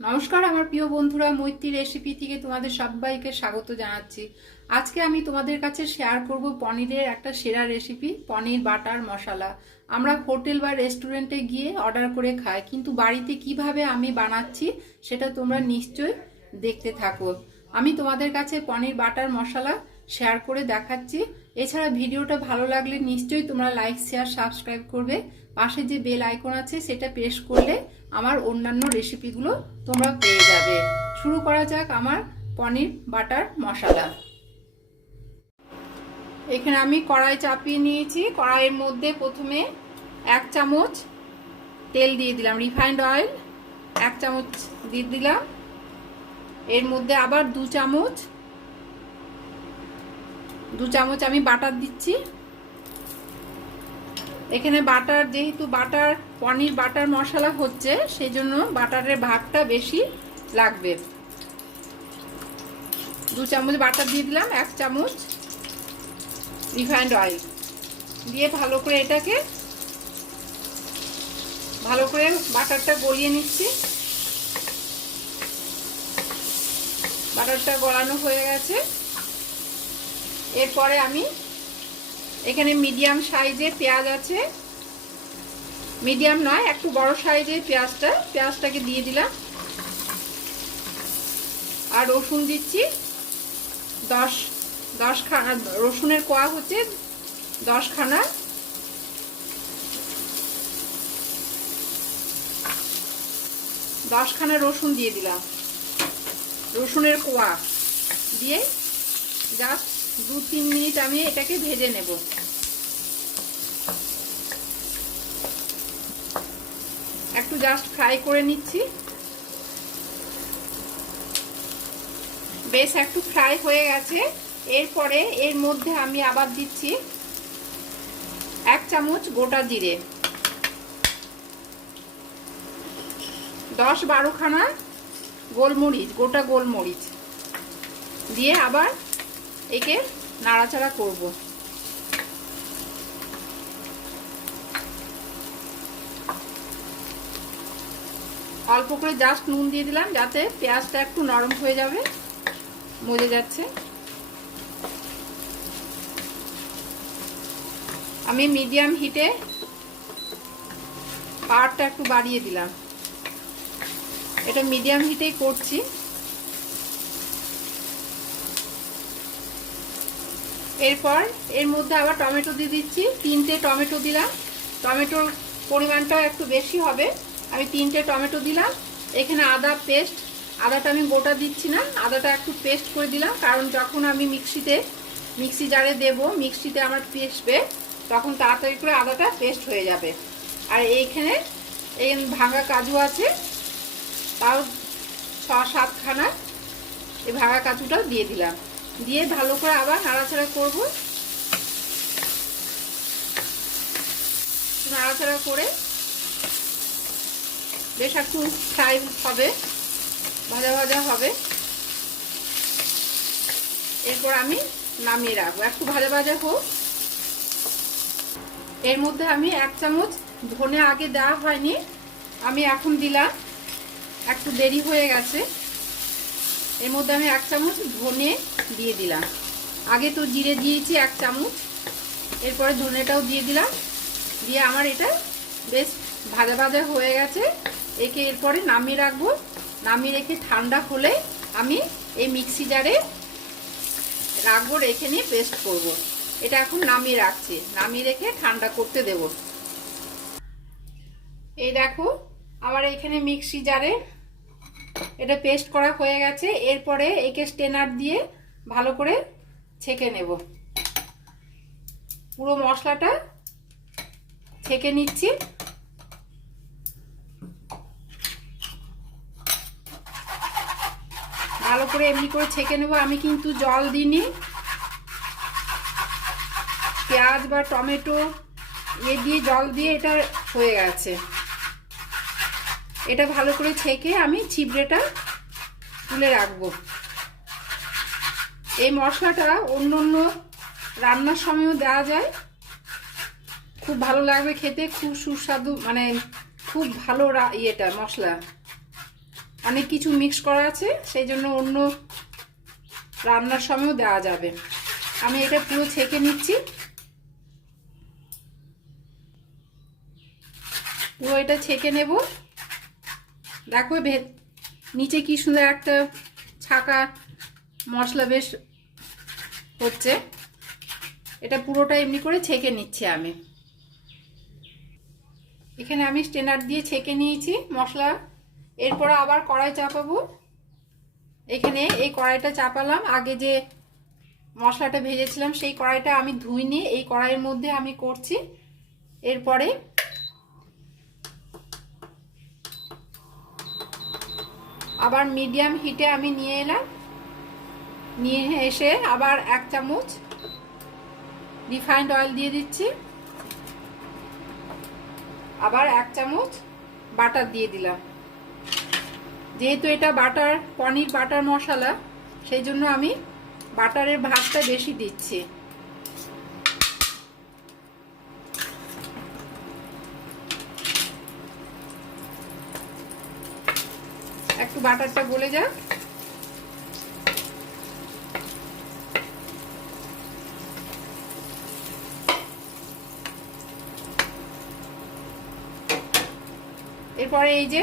নমস্কার আমার প্রিয় বন্ধুরা, মৈত্রী রেসিপি থেকে তোমাদের সবাইকে স্বাগত জানাচ্ছি। আজকে আমি তোমাদের কাছে শেয়ার করব পনিরের একটা সেরা রেসিপি, পনির বাটার মশলা। আমরা হোটেল বা রেস্টুরেন্টে গিয়ে অর্ডার করে খাই, কিন্তু বাড়িতে কিভাবে আমি বানাচ্ছি সেটা তোমরা নিশ্চয়ই দেখতে থাকো। আমি তোমাদের কাছে পনির বাটার মশলা শেয়ার করে দেখাচ্ছি। এছাড়া ভিডিওটা ভালো লাগলে নিশ্চয়ই তোমরা লাইক, শেয়ার, সাবস্ক্রাইব করবে। পাশে যে বেল আইকন আছে সেটা প্রেস করলে আমার অন্যান্য রেসিপিগুলো তোমরা পেয়ে যাবে। শুরু করা যাক আমার পনির বাটার মশলা। এখানে আমি কড়াই চাপিয়ে নিয়েছি। কড়াইয়ের মধ্যে প্রথমে 1 চামচ তেল দিয়ে দিলাম, রিফাইন্ড অয়েল 1 চামচ দিয়ে দিলাম। এর মধ্যে আবার 2 চামচ আমি বাটার দিচ্ছি। এখানে বাটার, যেহেতু বাটার পনির বাটার মশলা হচ্ছে, সেই জন্য বাটারের ভাগটা বেশি লাগবে। 2 চামচ বাটার দিয়ে দিলাম, 1 চামচ রিফাইন্ড অয়েল দিয়ে ভালো করে এটাকে ভালো করে বাটারটা গলিয়ে নিচ্ছি। বাটারটা গলানো হয়ে গেছে। এরপরে আমি এখানে মিডিয়াম সাইজের পেঁয়াজ আছে, মিডিয়াম নয় একটু বড় সাইজের পেঁয়াজটাকে দিয়ে দিলাম। আর রসুন দিচ্ছি 10 খানা, রসুনের কোয়া হচ্ছে 10 খানা। রসুন দিয়ে দিলাম, রসুনের কোয়া দিয়ে জাস্ট 2-3 মিনিট আমি এটাকে ভেজে নেব। একটু জাস্ট ফ্রাই করে নিচ্ছি। বেশ একটু ফ্রাই হয়ে গেছে। এরপরে এর মধ্যে আমি আবার দিচ্ছি 1 চামচ গোটা জিরে, 10-12 খানা গোলমরিচ, গোটা গোলমরিচ দিয়ে আবার একে নাড়াচাড়া করব। অল্প করে জাস্ট নুন দিয়ে দিলাম যাতে পেঁয়াজটা একটু নরম হয়ে যাবে, মজে যাচ্ছে। আমি মিডিয়াম হিটে পাওয়ারটা একটু বাড়িয়ে দিলাম, এটা মিডিয়াম হিটেই করছি। এরপর এর মধ্যে আবার টমেটো দিয়ে দিচ্ছি, 3টে টমেটো দিলাম। টমেটোর পরিমাণটা একটু বেশি হবে, আমি 3টে টমেটো দিলাম। এখানে আদা পেস্ট, আদাটা আমি গোটা দিচ্ছি না, আদাটা একটু পেস্ট করে দিলাম, কারণ যখন আমি মিক্সি জারে দেব, মিক্সিতে আমার পেস্টবে, তখন তাড়াতাড়ি করে আদাটা পেস্ট হয়ে যাবে। আর এইখানে এই ভাঙা কাজু আছে, তাও 6-7 খানা, এই ভাঙা কাজুটাও দিয়ে দিলাম। দিয়ে ভালো করে আবার নাড়াচাড়া করব। নাড়াচাড়া করে বেশ একটু ফ্রাই হবে, ভাজা ভাজা হবে। এরপর আমি নামিয়ে রাখবো, একটু ভাজা ভাজা হোক। এর মধ্যে আমি 1 চামচ ধনে আগে দেওয়া হয়নি, আমি এখন দিলাম, একটু দেরি হয়ে গেছে। এর মধ্যে আমি 1 চামচ ধনে দিয়ে দিলাম। আগে তো জিরে দিয়েছি 1 চামচ, এরপরে ধনেটাও দিয়ে দিলাম। দিয়ে আমার এটা বেশ ভাজা ভাজা হয়ে গেছে। একে এরপরে নামিয়ে রাখবো। নামিয়ে রেখে ঠান্ডা হলে আমি এই মিক্সি জারে রাখবো, রেখে নিয়ে পেস্ট করব। এটা এখন নামিয়ে রাখছি, নামিয়ে রেখে ঠান্ডা করতে দেব। এই দেখো আমার এখানে মিক্সি জারে এটা পেস্ট করা হয়ে গেছে। এরপরে একে স্টেনার দিয়ে ভালো করে ছেঁকে নেব। পুরো মশলাটা ছেঁকে নিচ্ছি। ভালো করে এমনি করে ছেঁকে নেব। আমি কিন্তু জল দিইনি, পেঁয়াজ বা টমেটো দিয়ে জল দিয়ে এটা হয়ে গেছে। এটা ভালো করে ছেঁকে আমি ছিবড়েটা তুলে রাখবো। এই মশলাটা অন্য রান্নার সময়ও দেওয়া যায়, খুব ভালো লাগবে খেতে, খুব সুস্বাদু, মানে খুব ভালো ইয়েটা মশলা। অনেক কিছু মিক্স করা আছে, সেই জন্য অন্য রান্নার সময়ও দেওয়া যাবে। আমি এটা পুরো ছেঁকে নিচ্ছি, পুরো এটা ছেঁকে নেব। দেখো নিচে কি সুন্দর একটা ছাকা মশলা বেশ হচ্ছে। এটা পুরোটা এমনি করে ছেঁকে নিচ্ছি আমি। এখানে আমি স্ট্রেনার দিয়ে ছেঁকে নিয়েছি মশলা। এরপরে আবার কড়াই চাপাবো। এখানে এই কড়াইটা চাপালাম, আগে যে মশলাটা ভেজেছিলাম সেই কড়াইটা আমি ধুইনি, এই কড়াইয়ের মধ্যে আমি করছি। এরপরে আবার মিডিয়াম হিটে আমি নিয়ে এলাম, নিয়ে এসে আবার 1 চামচ রিফাইন্ড অয়েল দিয়ে দিচ্ছি, আবার 1 চামচ বাটার দিয়ে দিলাম। যেহেতু এটা পনির বাটার মশলা, সেই জন্য আমি বাটারের ভাগটা বেশি দিচ্ছি। একটু বাটারটা গলে যাক। এরপরে এই যে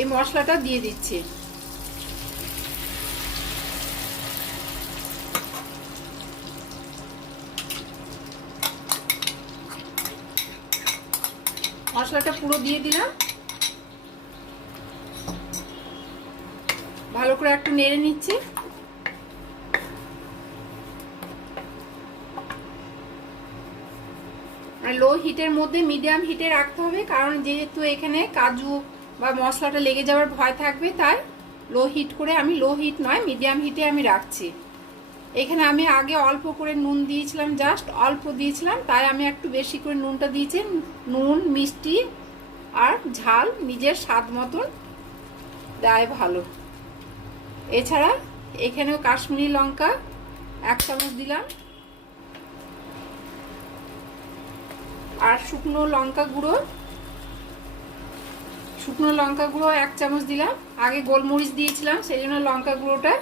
এই মশলাটা দিয়ে দিচ্ছি। মশলাটা পুরো দিয়ে দিলাম, ভালো করে একটু নেড়ে নিচ্ছি। লো হিটের মধ্যে মিডিয়াম হিটে রাখতে হবে, কারণ যেহেতু এখানে কাজু বা মশলাটা লেগে যাওয়ার ভয় থাকবে, তাই লো হিট করে আমি, লো হিট নয় মিডিয়াম হিটে আমি রাখছি। এখানে আমি আগে অল্প করে নুন দিয়েছিলাম, জাস্ট অল্প দিয়েছিলাম, তাই আমি একটু বেশি করে নুনটা দিয়েছি। নুন, মিষ্টি আর ঝাল নিজের স্বাদ মতন দেয় ভালো। এছাড়া এখানেও কাশ্মীরি লঙ্কা 1 চামচ দিলাম, আর শুকনো লঙ্কা গুঁড়ো 1 চামচ দিলাম। আগে গোলমরিচ দিয়েছিলাম, সেই জন্য লঙ্কা গুঁড়োটা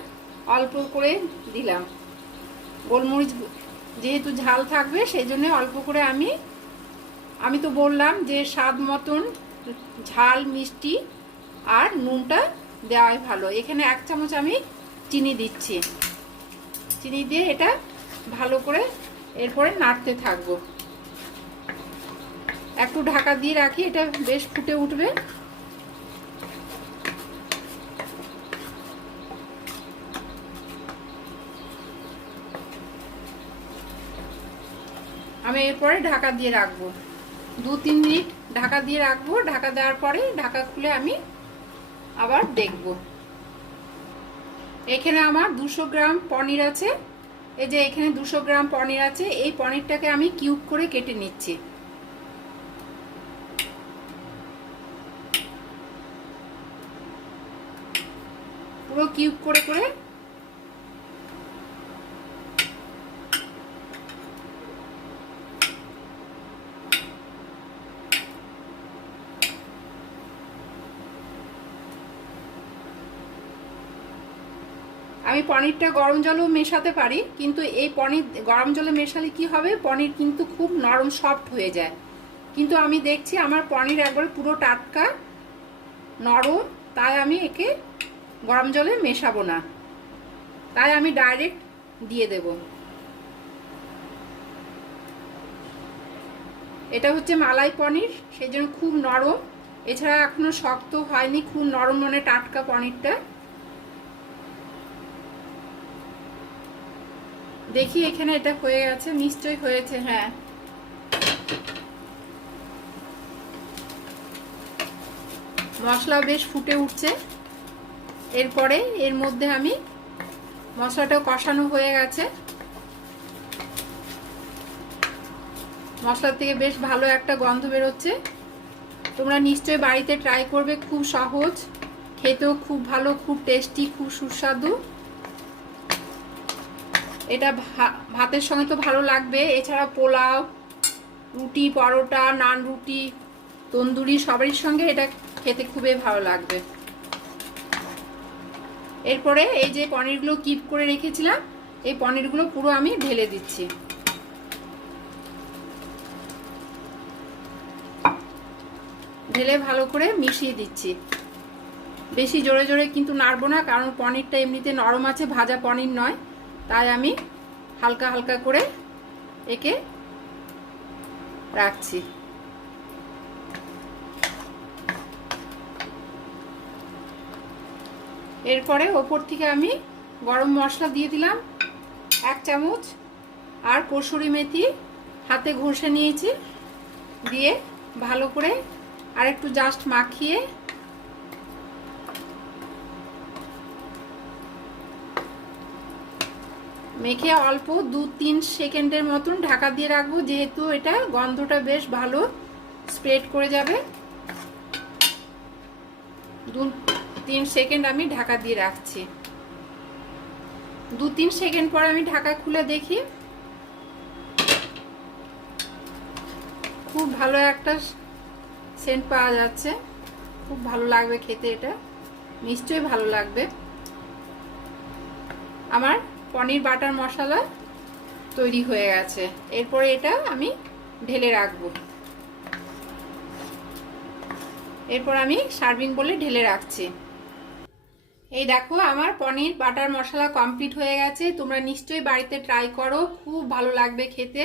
অল্প করে দিলাম। গোলমরিচ যেহেতু ঝাল থাকবে, সেই জন্য অল্প করে আমি তো বললাম যে স্বাদ মতন ঝাল, মিষ্টি আর নুনটা দেওয়াই ভালো। এখানে 1 চামচ আমি চিনি দিচ্ছি। চিনি দিয়ে এটা ভালো করে এরপরে নাড়তে থাকবো। একটু ঢাকা দিয়ে রাখি, এটা বেশ ফুটে উঠবে। আমি এরপরে ঢাকা দিয়ে রাখবো 2-3 মিনিট, ঢাকা দিয়ে রাখবো। ঢাকা দেওয়ার পরে ঢাকা খুলে আমি আবার দেখব। এখানে আমার 200 গ্রাম পনির আছে। এই যে এখানে 200 গ্রাম পনির আছে, এই পনিরটাকে আমি কিউব করে কেটে নিচ্ছি। পুরো কিউব করে করে আমি পনিরটা গরম জলেও মেশাতে পারি, কিন্তু এই পনির গরম জলে মেশালে কি হবে, পনির কিন্তু খুব নরম সফট হয়ে যায়। কিন্তু আমি দেখছি আমার পনির একবারে পুরো টাটকা নরম, তাই আমি একে গরম জলে মেশাবো না, তাই আমি ডাইরেক্ট দিয়ে দেব। এটা হচ্ছে মালাই পনির, সেই জন্য খুব নরম। এছাড়া এখনো শক্ত হয়নি, খুব নরম, মানে টাটকা পনিরটা। দেখি এখানে এটা হয়ে গেছে, নিশ্চয়ই হয়েছে। হ্যাঁ, মশলা বেশ ফুটে উঠছে। এরপরে এর মধ্যে আমি মশলাটা কষানো হয়ে গেছে, মশলা থেকে বেশ ভালো একটা গন্ধ বেরোচ্ছে। তোমরা নিশ্চয়ই বাড়িতে ট্রাই করবে, খুব সহজ, খেতেও খুব ভালো, খুব টেস্টি, খুব সুস্বাদু। এটা ভাতের সঙ্গে তো ভালো লাগবে, এছাড়া পোলাও, রুটি, পরোটা, নান রুটি, তন্দুরি সবারই সঙ্গে এটা খেতে খুবই ভালো লাগবে। এরপরে এই যে পনিরগুলো কিপ করে রেখেছিলাম, এই পনিরগুলো পুরো আমি ঢেলে দিচ্ছি। ঢেলে ভালো করে মিশিয়ে দিচ্ছি। বেশি জোরে জোরে কিন্তু নাড়বো না, কারণ পনিরটা এমনিতে নরম আছে, ভাজা পনির নয়। তাই আমি হালকা হালকা করে একে রাখছি। এরপরে ওপর থেকে আমি গরম মশলা দিয়ে দিলাম 1 চামচ, আর কসুরি মেথি হাতে ঘষে নিয়েছি, দিয়ে ভালো করে আর একটু জাস্ট মাখিয়ে মেখে অল্প 2-3 সেকেন্ডের মতন ঢাকা দিয়ে রাখবো, যেহেতু এটা গন্ধটা বেশ ভালো স্প্রেড করে যাবে। 2-3 সেকেন্ড আমি ঢাকা দিয়ে রাখছি। 2-3 সেকেন্ড পর আমি ঢাকা খুলে দেখি, খুব ভালো একটা সেন্ট পাওয়া যাচ্ছে। খুব ভালো লাগবে খেতে, এটা নিশ্চয়ই ভালো লাগবে। আমার পনির বাটার মশলা তৈরি হয়ে গেছে। এরপরে এটা আমি ঢেলে রাখবো। এরপর আমি সার্ভিং বলে ঢেলে রাখছি। এই দেখো আমার পনির বাটার মশলা কমপ্লিট হয়ে গেছে। তোমরা নিশ্চয়ই বাড়িতে ট্রাই করো, খুব ভালো লাগবে খেতে।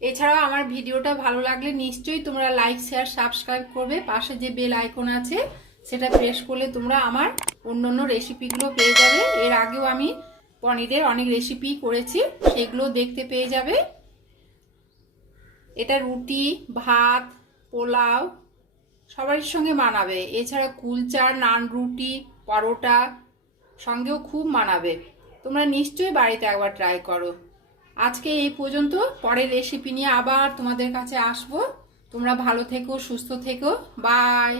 এছাড়াও আমার ভিডিওটা ভালো লাগলে নিশ্চয়ই তোমরা লাইক, শেয়ার, সাবস্ক্রাইব করবে। পাশে যে বেল আইকন আছে সেটা প্রেস করলে তোমরা আমার অন্যান্য রেসিপিগুলো পেয়ে যাবে। এর আগেও আমি পনিরের অনেক রেসিপি করেছি, সেগুলো দেখতে পেয়ে যাবে। এটা রুটি, ভাত, পোলাও সবার সঙ্গে মানাবে। এছাড়া কুলচা, নান, রুটি, পরোটা সঙ্গেও খুব মানাবে। তোমরা নিশ্চয়ই বাড়িতে একবার ট্রাই করো। আজকে এই পর্যন্ত, পরের রেসিপি নিয়ে আবার তোমাদের কাছে আসবো। তোমরা ভালো থেকো, সুস্থ থেকো, বাই।